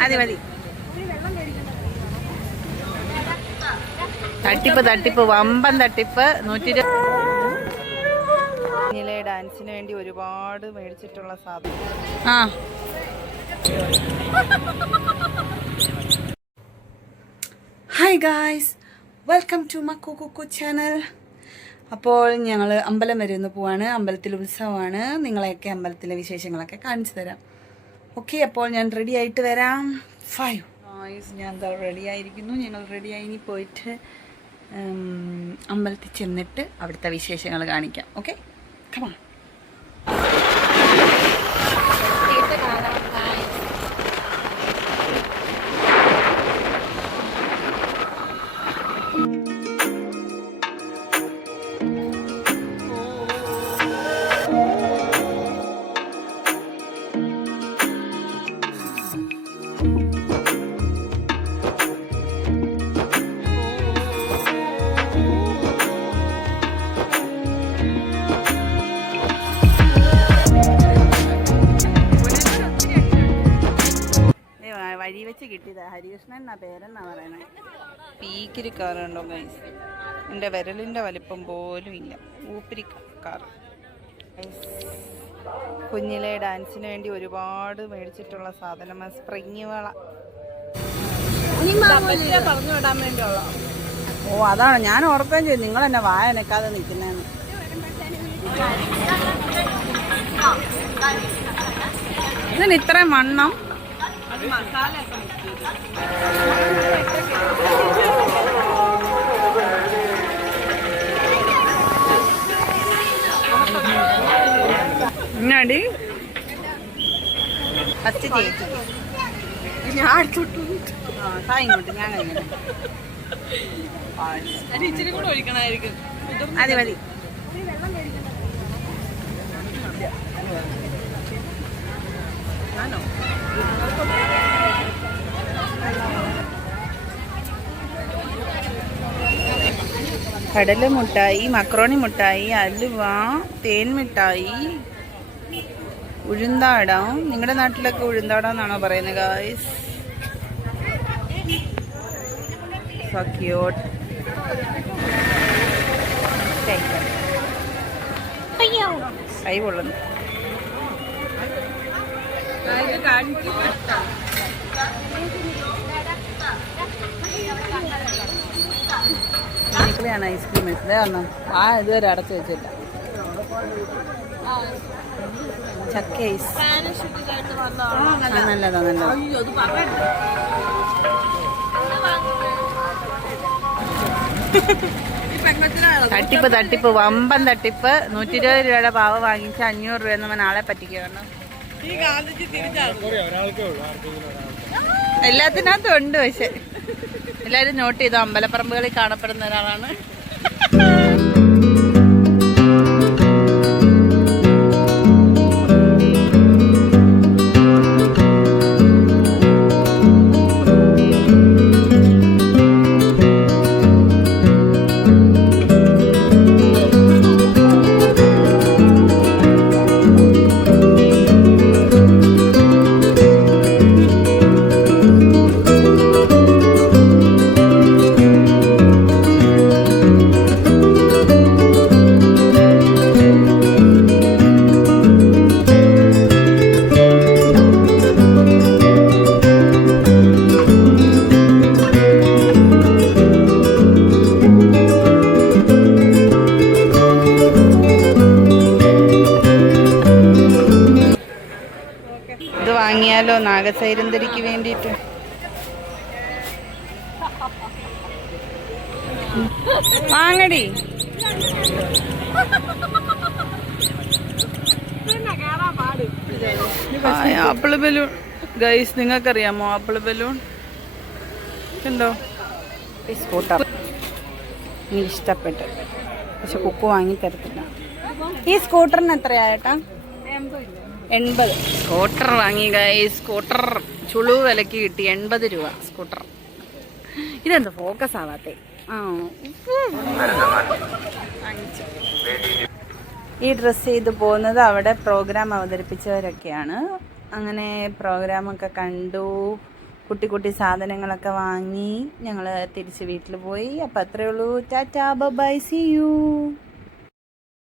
മതി മതി. തട്ടിപ്പ് തട്ടിപ്പ് വമ്പൻ തട്ടിപ്പ്. 120 ഡാൻസിന് വേണ്ടി ഒരുപാട് മേടിച്ചിട്ടുള്ള സാധനം. ആ hi guys, welcome to Makku Kukku channel. അപ്പോൾ ഞങ്ങൾ അമ്പലം വരെ ഒന്ന് പോവാണ്. അമ്പലത്തിൽ ഉത്സവമാണ്. നിങ്ങളെയൊക്കെ അമ്പലത്തിലെ വിശേഷങ്ങളൊക്കെ കാണിച്ചു തരാം. ഓക്കെ, അപ്പോൾ ഞാൻ റെഡി ആയിട്ട് വരാം. 5 ഞാൻ എന്താ റെഡി ആയിരിക്കുന്നു. ഞങ്ങൾ റെഡിയായി ഇനി പോയിട്ട് അമ്പലത്തിൽ ചെന്നിട്ട് അവിടുത്തെ വിശേഷങ്ങൾ കാണിക്കാം. ഓക്കെ, കമാ. വഴി വെച്ച് കിട്ടിയതാ. ഹരികൃഷ്ണൻ എന്നാ പേരെന്നാ പറയുന്നത്. പീക്കിരിക്കാറുണ്ടോ ഗൈസ്? എൻ്റെ വിരലിൻ്റെ വലിപ്പം പോലും ഇല്ല. ഊപ്പിരിക്കാർ. കുഞ്ഞിലെ ഡാൻസിന് വേണ്ടി ഒരുപാട് മേടിച്ചിട്ടുള്ള സാധനം. സ്പ്രിങ് വള പറഞ്ഞു വിടാൻ വേണ്ടിയുള്ള. ഓ, അതാണ് ഞാൻ ഓർക്കുകയും ചെയ്തു നിങ്ങൾ എന്നെ വായ അനക്കാതെ നിൽക്കുന്നതെന്ന്. ഇതിന് ഇത്രയും വണ്ണം. എന്നാടി ഫസ്റ്റ് ചേച്ചി ഞാൻ ഇങ്ങോട്ട് ഞാൻ ഇച്ചിരി കൂടെ ഒഴിക്കണമായിരിക്കും. മതി മതി. കടല മുട്ടായി, മക്രോണി മുട്ടായി, അലുവ, തേൻ മിഠായി, ഉഴുന്താടം. നിങ്ങളുടെ നാട്ടിലൊക്കെ ഉഴുന്താടം എന്നാണോ പറയുന്നത് ഗായ്സ്? So cute. കൈ പൊള്ളുന്നു. ാണ് ഐസ്ക്രീം വെച്ചത്. കാരണം ഇതുവരെ അടച്ചു വെച്ചില്ല. ചക്ക ഐസ് നല്ലതാ നല്ലതാ. തട്ടിപ്പ് തട്ടിപ്പ് വമ്പൻ തട്ടിപ്പ്. 120 രൂപയുടെ പാവ വാങ്ങിച്ച് 500 രൂപ നമ്മൾ നാളെ പറ്റിക്കണം. എല്ലാത്തിനകത്തും ഉണ്ട്. പക്ഷെ എല്ലാവരും നോട്ട് ചെയ്തു, അമ്പലപ്പറമ്പുകളിൽ കാണപ്പെടുന്ന ഒരാളാണ്. വാങ്ങിയാലോ നാഗസൈരന്തരിക്ക് വേണ്ടിയിട്ട്. വാങ്ങടി. ആപ്പിള് ബലൂൺ ഗൈസ്, നിങ്ങൾക്കറിയാമോ ആപ്പിള് ബലൂൺ ഉണ്ടോ? ഈ സ്കൂട്ടർ എനിക്ക് ഇഷ്ടപ്പെട്ടു, പക്ഷെ കുക്കു വാങ്ങി തരത്തില്ല. ഈ സ്കൂട്ടറിന് എത്രയായേട്ടാ? 80. സ്കൂട്ടർ വാങ്ങി ഗൈസ്. സ്കൂട്ടർ ചുളു വിലക്ക് കിട്ടി. 80 രൂപ സ്കൂട്ടർ. ഇതെന്താ ഫോക്കസ് ആവാത്തേ? ഈ ഡ്രസ്സ് ചെയ്ത് പോകുന്നത് അവിടെ പ്രോഗ്രാം അവതരിപ്പിച്ചവരൊക്കെയാണ്. അങ്ങനെ പ്രോഗ്രാമൊക്കെ കണ്ടു. കുട്ടി കുട്ടി സാധനങ്ങളൊക്കെ വാങ്ങി ഞങ്ങൾ തിരിച്ച് വീട്ടിൽ പോയി. അപ്പോൾ അത്രയേ ഉള്ളൂ. Tata bye, see U.